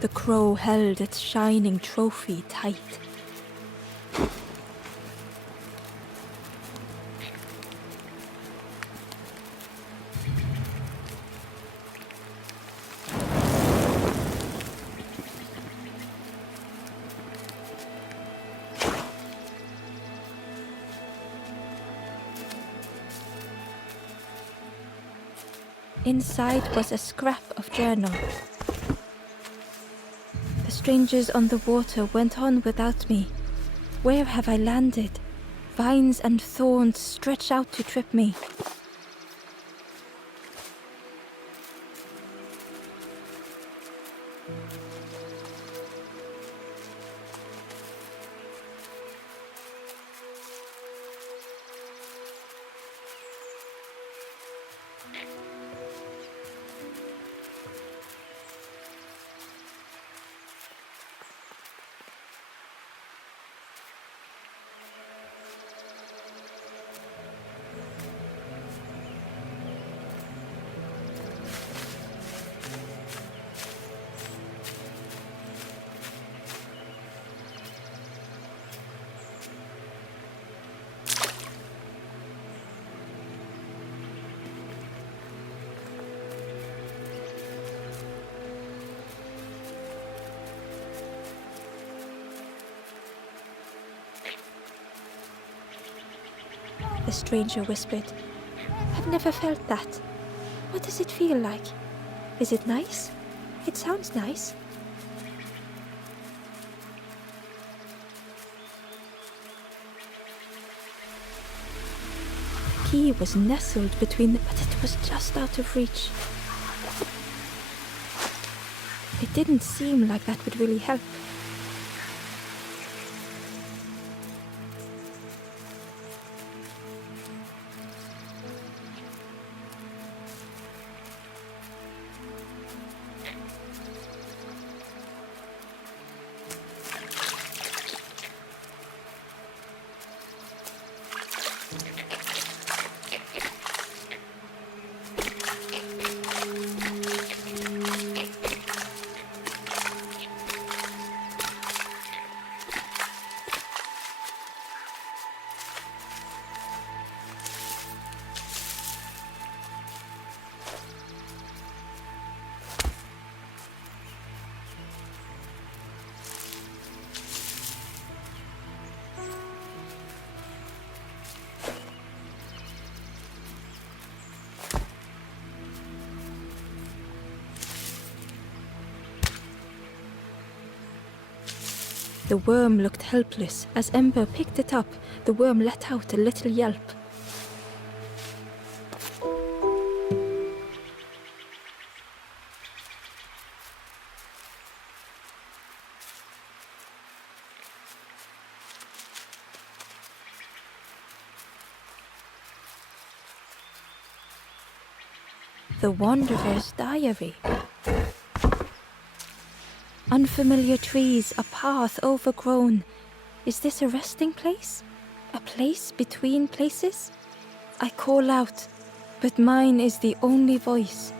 The crow held its shining trophy tight. Inside was a scrap of journal. The strangers on the water went on without me. Where have I landed? Vines and thorns stretch out to trip me. The stranger whispered. I've never felt that. What does it feel like? Is it nice? It sounds nice. The key was nestled between them, but it was just out of reach. It didn't seem like that would really help. The worm looked helpless. As Ember picked it up, the worm let out a little yelp. The Wanderer's Diary. Unfamiliar trees, a path overgrown. Is this a resting place? A place between places? I call out, but mine is the only voice.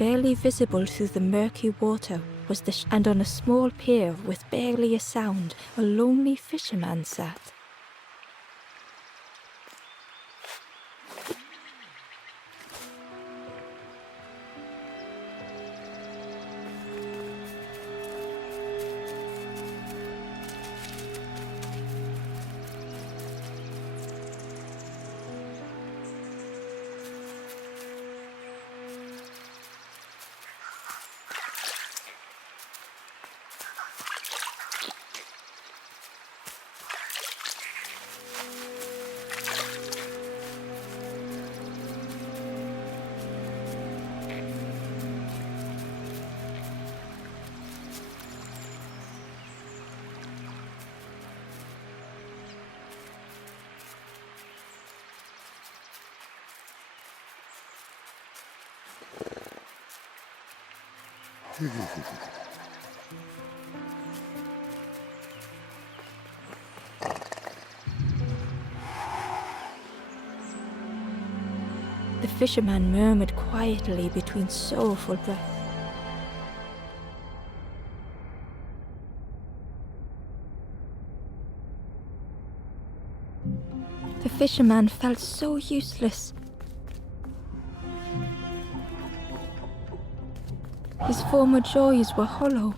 barely visible through the murky water was and on a small pier with barely a sound, a lonely fisherman sat. The fisherman murmured quietly between sorrowful breaths. The fisherman felt so useless. His former joys were hollow.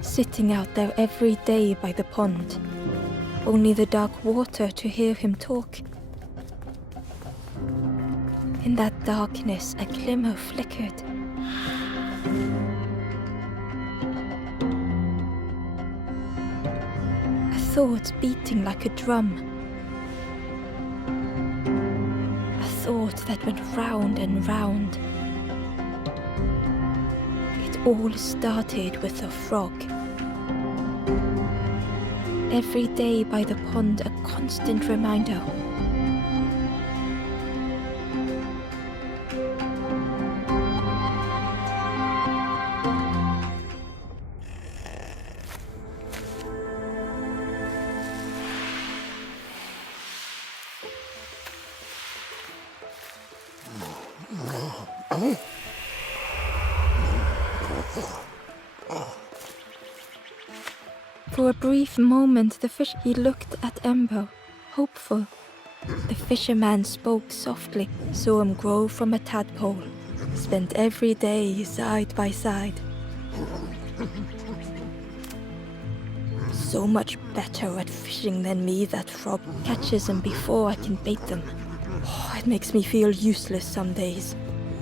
Sitting out there every day by the pond, only the dark water to hear him talk. In that darkness, a glimmer flickered. A thought beating like a drum. A thought that went round and round. It all started with a frog. Every day by the pond, a constant reminder. For a brief moment, he looked at Ember, hopeful. The fisherman spoke softly, saw him grow from a tadpole, spent every day side by side. So much better at fishing than me, that frog catches them before I can bait them. Oh, it makes me feel useless some days,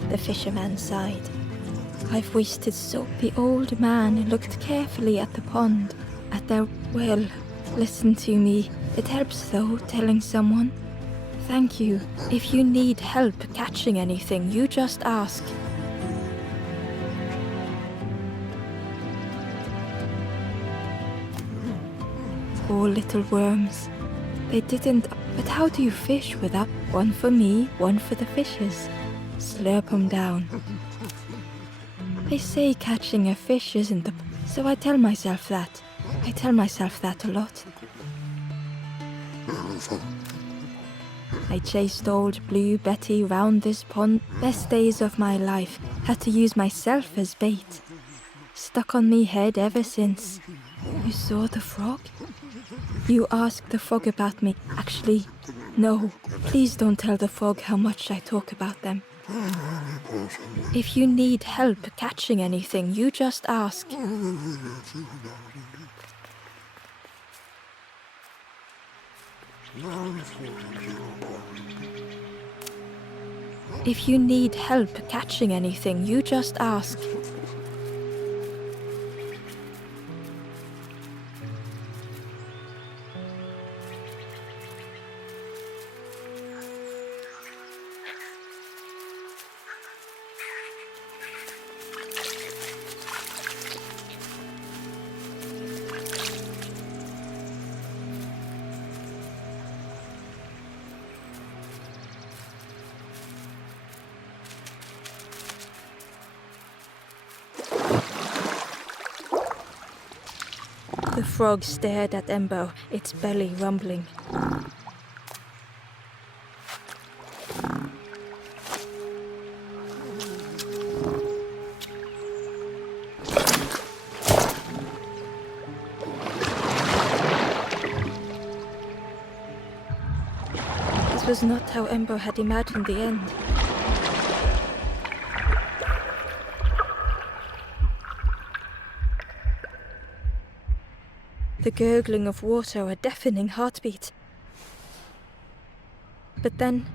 the fisherman sighed. I've wasted so. The old man looked carefully at the pond. Well, listen to me. It helps though, telling someone. Thank you. If you need help catching anything, you just ask. Poor little worms. They didn't. But how do you fish without one for me, one for the fishes? Slurp 'em down. They say catching a fish isn't the. So I tell myself that. I tell myself that a lot. I chased old Blue Betty round this pond. Best days of my life. Had to use myself as bait. Stuck on me head ever since. You saw the frog? You asked the frog about me. Actually, no. Please don't tell the frog how much I talk about them. If you need help catching anything, you just ask. If you need help catching anything, you just ask. The frog stared at Ember, its belly rumbling. This was not how Ember had imagined the end. The gurgling of water, a deafening heartbeat. But then...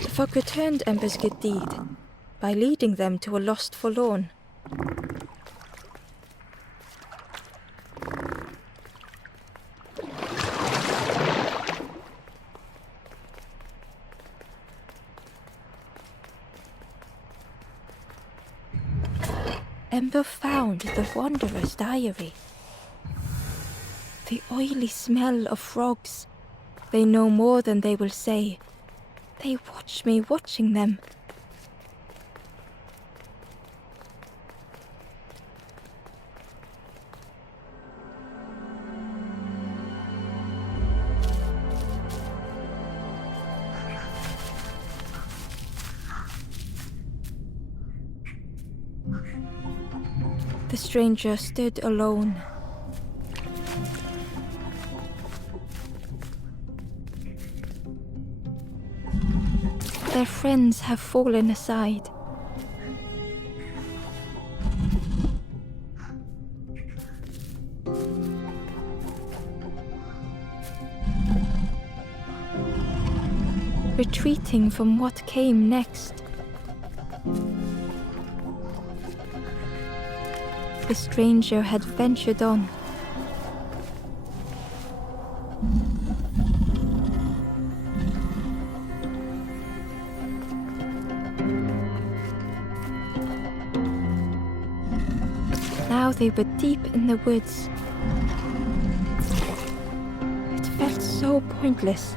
the fog returned Ember's good deed by leading them to a lost forlorn. Ember found the Wanderer's diary. The oily smell of frogs. They know more than they will say. They watch me watching them. The stranger stood alone. Their friends have fallen aside. Retreating from what came next. The stranger had ventured on. Now they were deep in the woods. It felt so pointless.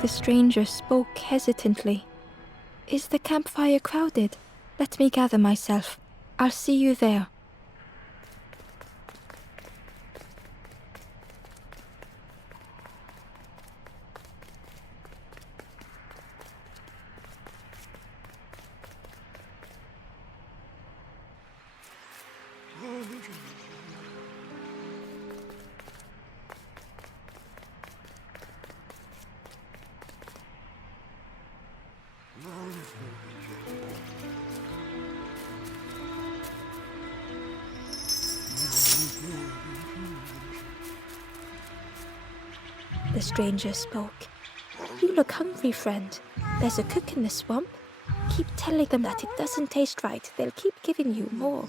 The stranger spoke hesitantly. Is the campfire crowded? Let me gather myself. I'll see you there. The stranger spoke. You look hungry, friend. There's a cook in the swamp. Keep telling them that it doesn't taste right. They'll keep giving you more.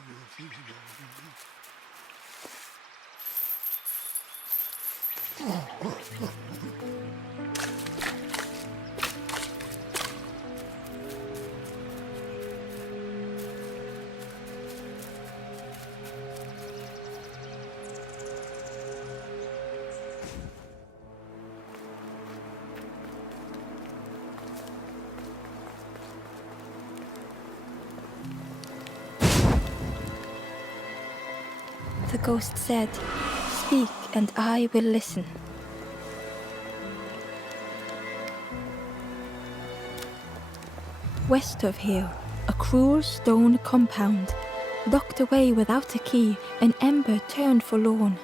The ghost said, "Speak, and I will listen. West of here, a cruel stone compound, locked away without a key, an ember turned forlorn.